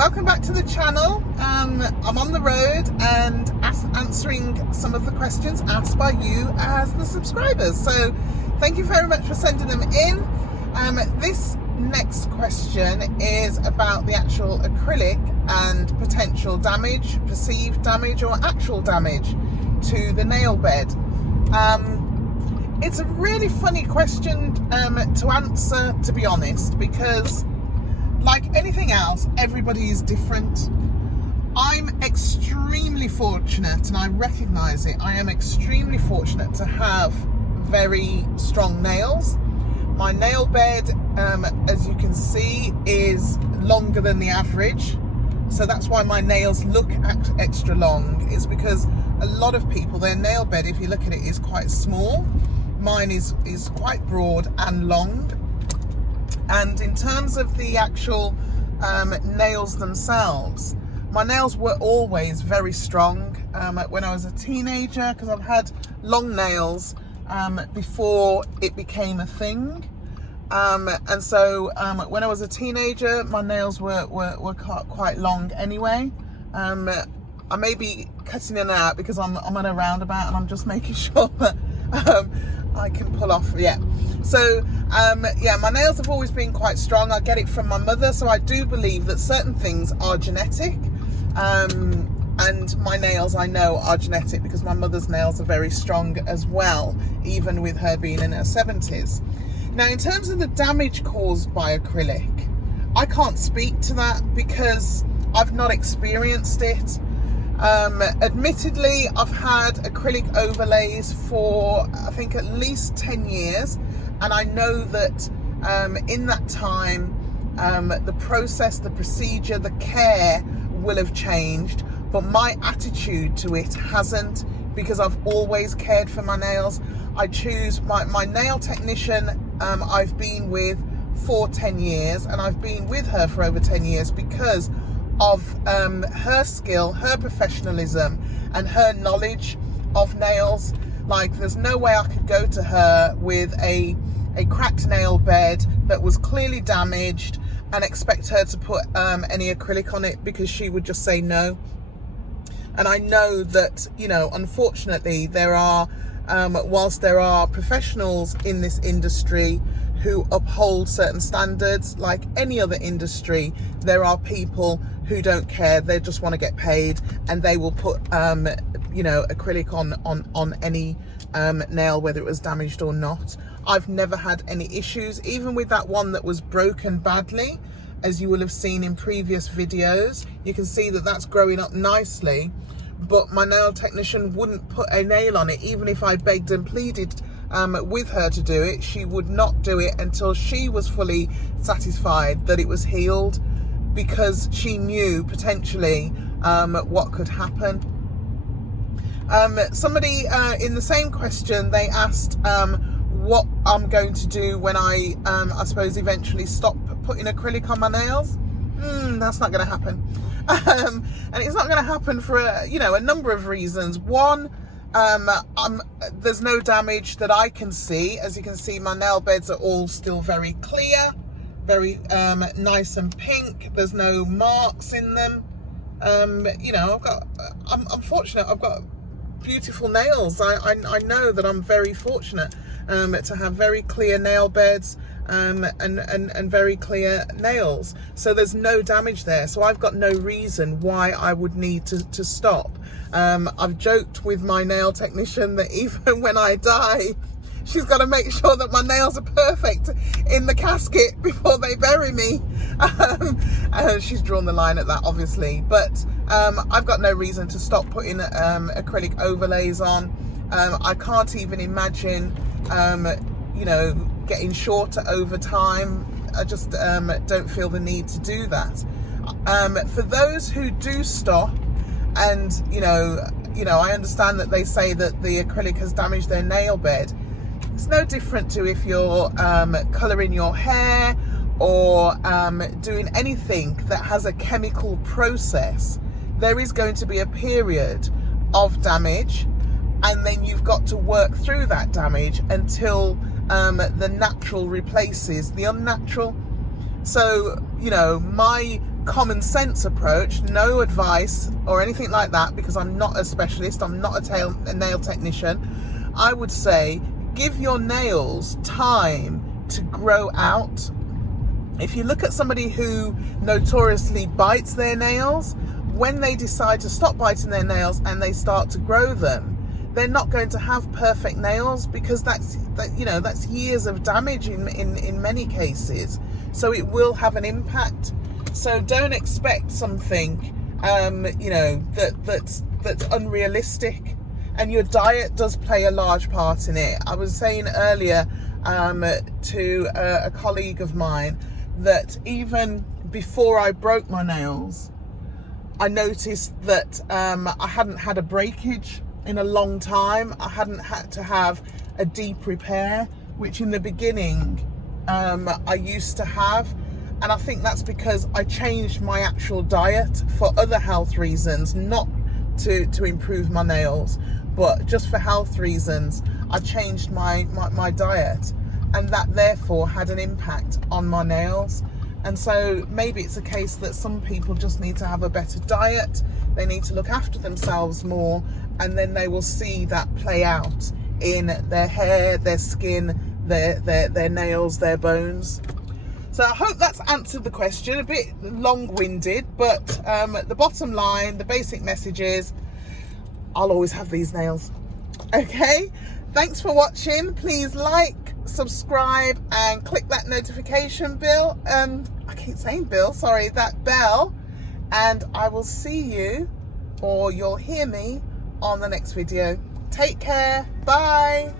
welcome back to the channel. I'm on the road and answering some of the questions asked by you as the subscribers. So thank you very much for sending them in. This next question is about the actual acrylic and potential damage, perceived damage or actual damage to the nail bed. It's a really funny question to answer, to be honest, because like anything else, everybody is different. I'm extremely fortunate, and I recognise it, I am extremely fortunate to have very strong nails. My nail bed, as you can see, is longer than the average. So that's why my nails look extra long. It's because a lot of people, their nail bed, if you look at it, is quite small. Mine is quite broad and long. And in terms of the actual nails themselves, my nails were always very strong when I was a teenager, because I've had long nails before it became a thing. And so when I was a teenager, my nails were quite long anyway. I may be cutting in and out because I'm on a roundabout and I'm just making sure that I can pull off. Yeah. So yeah, my nails have always been quite strong. I get it from my mother, so I do believe that certain things are genetic. And my nails, I know, are genetic because my mother's nails are very strong as well, even with her being in her 70s. Now, in terms of the damage caused by acrylic, I can't speak to that because I've not experienced it. Admittedly, I've had acrylic overlays for, I think, at least 10 years. And I know that in that time, the process, the procedure, the care will have changed. But my attitude to it hasn't, because I've always cared for my nails. I choose my nail technician I've been with for 10 years, and I've been with her for over 10 years because of her skill, her professionalism, and her knowledge of nails. Like, there's no way I could go to her with a cracked nail bed that was clearly damaged and expect her to put any acrylic on it, because she would just say no. And I know that, you know, unfortunately, there are, whilst there are professionals in this industry who uphold certain standards, like any other industry, there are people who don't care. They just want to get paid, and they will put, you know, acrylic on any nail, whether it was damaged or not. I've never had any issues, even with that one that was broken badly. As you will have seen in previous videos, you can see that that's growing up nicely, but my nail technician wouldn't put a nail on it. Even if I begged and pleaded with her to do it, she would not do it until she was fully satisfied that it was healed, because she knew potentially what could happen. Somebody in the same question, they asked what I'm going to do when I suppose eventually stop putting acrylic on my nails. That's not going to happen. And it's not going to happen for a number of reasons. One, there's no damage that I can see. As you can see, my nail beds are all still very clear, very nice and pink. There's no marks in them. You know, I'm fortunate. I've got beautiful nails. I know that I'm very fortunate to have very clear nail beds and very clear nails. So there's no damage there. So I've got no reason why I would need to stop. I've joked with my nail technician that even when I die, she's got to make sure that my nails are perfect in the casket before they bury me. She's drawn the line at that, obviously. But I've got no reason to stop putting acrylic overlays on. I can't even imagine, you know, getting shorter over time. I just don't feel the need to do that. For those who do stop, and you know, I understand that they say that the acrylic has damaged their nail bed. It's no different to if you're colouring your hair or doing anything that has a chemical process. There is going to be a period of damage, and then you've got to work through that damage until the natural replaces the unnatural. So, you know, my common sense approach, no advice or anything like that, because I'm not a specialist, I'm not a nail technician, I would say give your nails time to grow out. If you look at somebody who notoriously bites their nails, when they decide to stop biting their nails and they start to grow them, they're not going to have perfect nails, because that's years of damage in many cases. So it will have an impact. So don't expect something that's unrealistic, and your diet does play a large part in it. I was saying earlier to a colleague of mine that even before I broke my nails, I noticed that I hadn't had a breakage in a long time. I hadn't had to have a deep repair, which in the beginning I used to have. And I think that's because I changed my actual diet for other health reasons, not to improve my nails, but just for health reasons. I changed my diet, and that therefore had an impact on my nails. And so maybe it's a case that some people just need to have a better diet, they need to look after themselves more, and then they will see that play out in their hair, their skin, their nails, their bones. So I hope that's answered the question. A bit long-winded, but the bottom line, the basic message is, I'll always have these nails. Okay, thanks for watching. Please like, subscribe, and click that notification bell. I keep saying bill, sorry, that bell. And I will see you, or you'll hear me, on the next video. Take care. Bye.